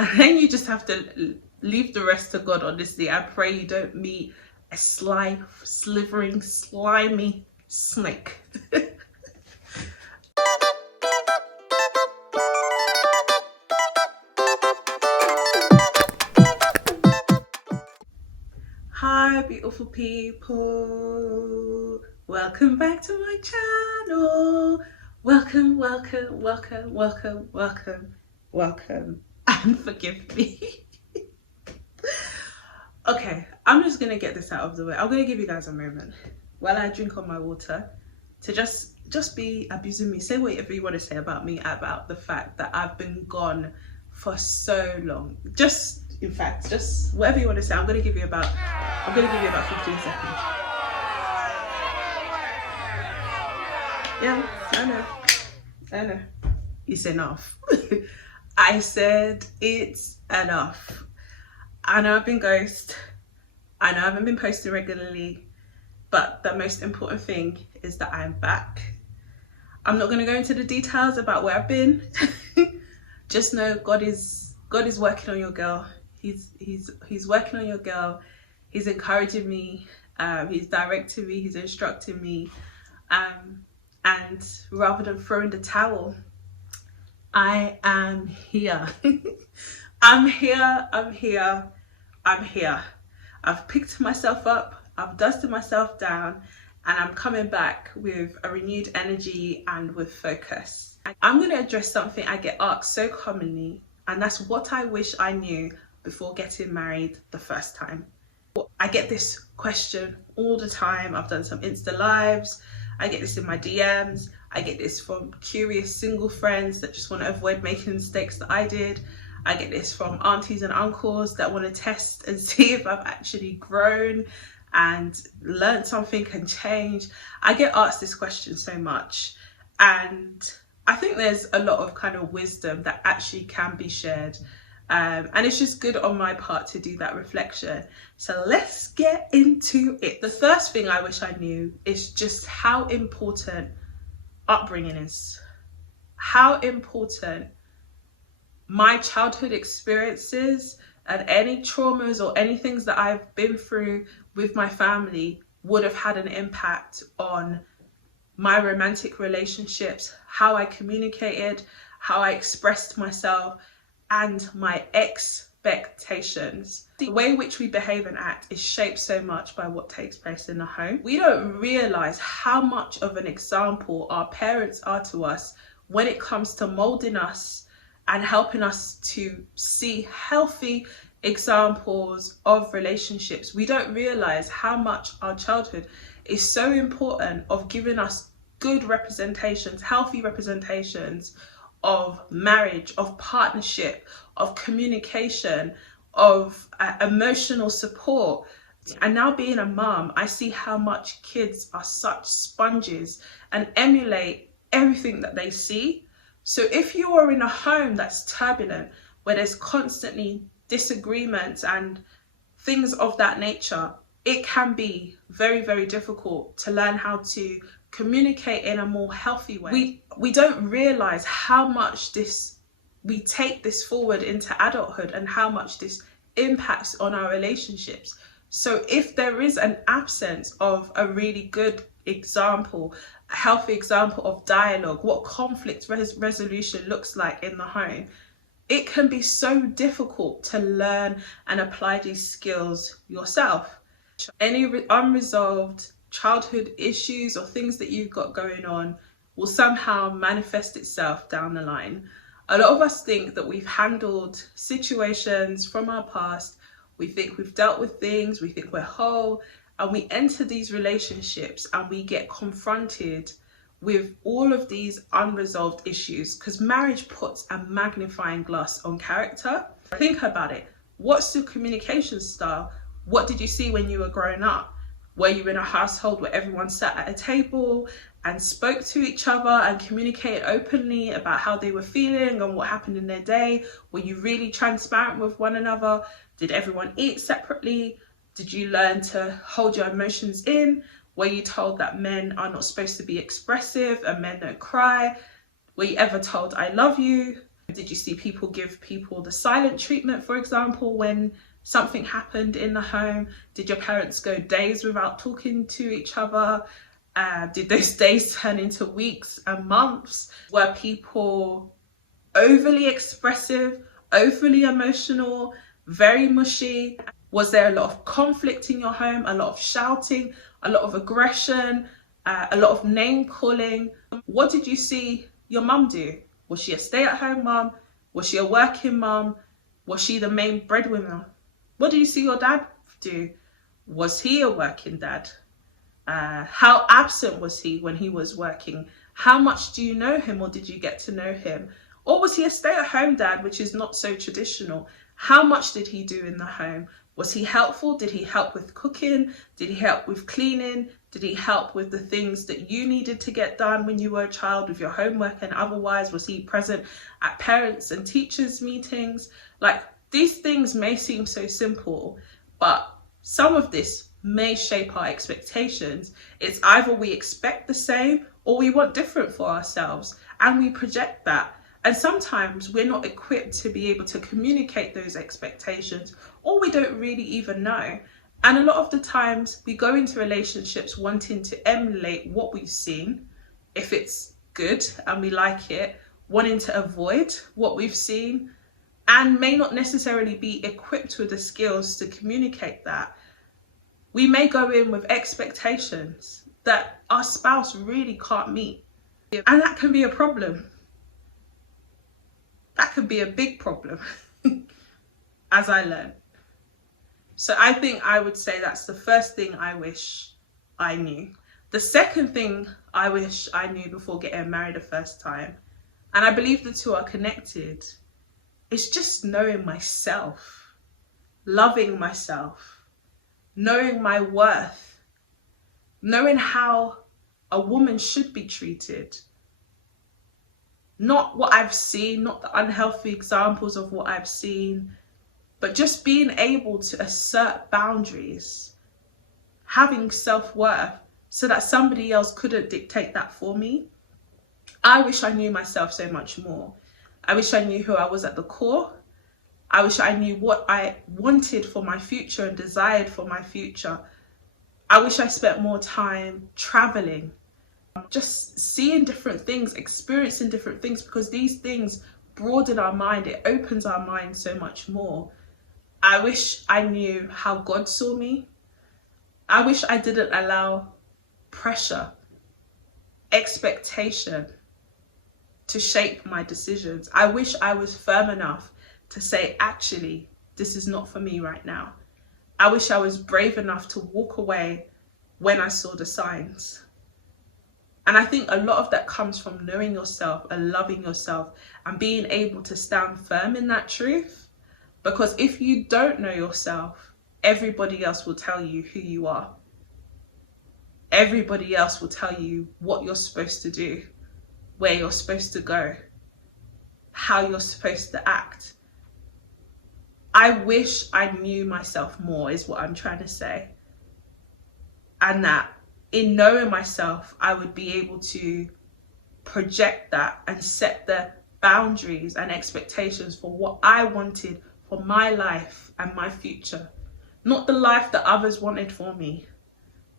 And then you just have to leave the rest to God. Honestly, I pray you don't meet a slithering, slimy snake. Hi beautiful people, welcome back to my channel. Welcome, welcome, welcome, welcome, welcome, welcome, and forgive me. Okay, I'm just gonna get this out of the way. I'm gonna give you guys a moment while I drink on my water to just be abusing me. Say whatever you want to say about me, about the fact that I've been gone for so long. In fact, just whatever you want to say. I'm gonna give you about 15 seconds. Yeah, I know. It's enough. I said it's enough. I know I've been ghost. I know I haven't been posting regularly, but the most important thing is that I'm back. I'm not going to go into the details about where I've been. Just know God is working on your girl. He's working on your girl. He's encouraging me. He's directing me. He's instructing me. And rather than throwing the towel, I am here. I'm here. I've picked myself up. I've dusted myself down. And I'm coming back with a renewed energy and with focus. I'm going to address something I get asked so commonly, and that's what I wish I knew before getting married the first time. I get this question all the time. I've done some Insta lives. I get this in my DMs. I get this from curious single friends that just want to avoid making mistakes that I did. I get this from aunties and uncles that want to test and see if I've actually grown and learned something and change. I get asked this question so much, and I think there's a lot of kind of wisdom that actually can be shared, and it's just good on my part to do that reflection. So let's get into it. The first thing I wish I knew is just how important upbringing is, how important my childhood experiences and any traumas or any things that I've been through with my family would have had an impact on my romantic relationships, how I communicated, how I expressed myself, and my expectations. The way in which we behave and act is shaped so much by what takes place in the home. We don't realize how much of an example our parents are to us when it comes to molding us and helping us to see healthy examples of relationships. We don't realize how much our childhood is so important of giving us good representations, healthy representations of marriage, of partnership, of communication, of emotional support. And now being a mum, I see how much kids are such sponges and emulate everything that they see. So if you are in a home that's turbulent, where there's constantly disagreements and things of that nature, it can be very, very difficult to learn how to communicate in a more healthy way. We don't realize how much we take this forward into adulthood and how much this impacts on our relationships. So if there is an absence of a really good example, a healthy example of dialogue, what conflict resolution looks like in the home, it can be so difficult to learn and apply these skills yourself. Any unresolved childhood issues or things that you've got going on will somehow manifest itself down the line. A lot of us think that we've handled situations from our past, we think we've dealt with things, we think we're whole, and we enter these relationships and we get confronted with all of these unresolved issues, because marriage puts a magnifying glass on character. Think about it. What's your communication style? What did you see when you were growing up? Were you in a household where everyone sat at a table and spoke to each other and communicated openly about how they were feeling and what happened in their day? Were you really transparent with one another? Did everyone eat separately? Did you learn to hold your emotions in? Were you told that men are not supposed to be expressive and men don't cry? Were you ever told I love you? Did you see people give people the silent treatment, for example, when something happened in the home? Did your parents go days without talking to each other? Did those days turn into weeks and months? Were people overly expressive, overly emotional, very mushy? Was there a lot of conflict in your home, a lot of shouting, a lot of aggression, a lot of name calling? What did you see your mum do? Was she a stay-at-home mum? Was she a working mum? Was she the main breadwinner? What did you see your dad do? Was he a working dad? How absent was he when he was working? How much do you know him, or did you get to know him? Or was he a stay-at-home dad, which is not so traditional? How much did he do in the home? Was he helpful? Did he help with cooking? Did he help with cleaning? Did he help with the things that you needed to get done when you were a child, with your homework and otherwise? Was he present at parents and teachers meetings? Like, these things may seem so simple, but some of this may shape our expectations. It's either we expect the same or we want different for ourselves, and we project that. And sometimes we're not equipped to be able to communicate those expectations, or we don't really even know. And a lot of the times we go into relationships wanting to emulate what we've seen, if it's good and we like it, wanting to avoid what we've seen, and may not necessarily be equipped with the skills to communicate that. We may go in with expectations that our spouse really can't meet. And that can be a problem. That could be a big problem, as I learned. So I think I would say that's the first thing I wish I knew. The second thing I wish I knew before getting married the first time, and I believe the two are connected, is just knowing myself, loving myself, knowing my worth, knowing how a woman should be treated. Not what I've seen, not the unhealthy examples of what I've seen, but just being able to assert boundaries, having self-worth so that somebody else couldn't dictate that for me. I wish I knew myself so much more. I wish I knew who I was at the core. I wish I knew what I wanted for my future and desired for my future. I wish I spent more time traveling, just seeing different things, experiencing different things, because these things broaden our mind. It opens our mind so much more. I wish I knew how God saw me. I wish I didn't allow pressure, expectation to shape my decisions. I wish I was firm enough to say, actually, this is not for me right now. I wish I was brave enough to walk away when I saw the signs. And I think a lot of that comes from knowing yourself and loving yourself and being able to stand firm in that truth. Because if you don't know yourself, everybody else will tell you who you are. Everybody else will tell you what you're supposed to do, where you're supposed to go, how you're supposed to act. I wish I knew myself more, is what I'm trying to say. And that in knowing myself, I would be able to project that and set the boundaries and expectations for what I wanted for my life and my future. Not the life that others wanted for me,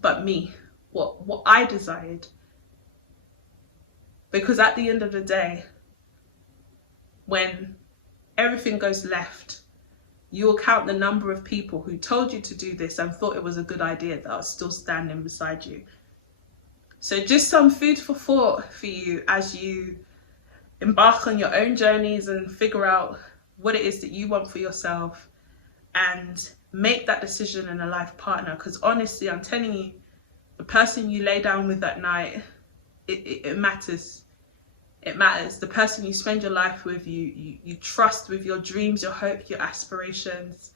but me, what I desired. Because at the end of the day, when everything goes left, you will count the number of people who told you to do this and thought it was a good idea that are still standing beside you. So just some food for thought for you as you embark on your own journeys and figure out what it is that you want for yourself and make that decision in a life partner. Because honestly, I'm telling you, the person you lay down with at night, it matters. It matters. The person you spend your life with, you trust with your dreams, your hopes, your aspirations,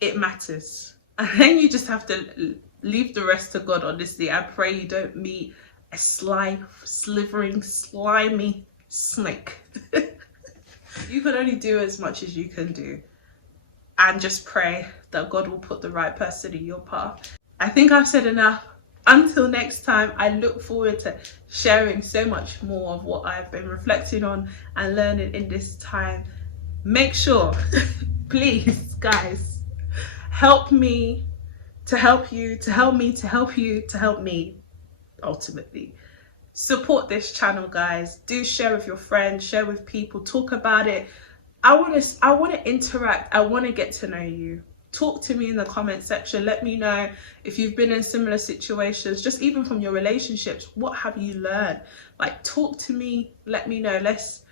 it matters. And then you just have to leave the rest to God, honestly. I pray you don't meet a slithering, slimy snake. You can only do as much as you can do. And just pray that God will put the right person in your path. I think I've said enough. Until next time, I look forward to sharing so much more of what I've been reflecting on and learning in this time. Make sure, please, guys, help me to help you, to help me, to help you, to help me, ultimately. Support this channel, guys. Do share with your friends, share with people, talk about it. I want to interact. I want to get to know you. Talk to me in the comment section. Let me know if you've been in similar situations, just even from your relationships. What have you learned? Like, talk to me. Let me know. Let's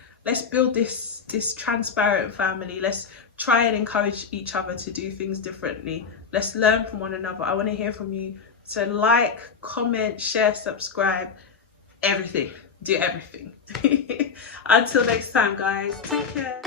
build this transparent family. Let's try and encourage each other to do things differently. Let's learn from one another. I want to hear from you. So like, comment, share, subscribe, everything. Do everything. Until next time, guys. Take care.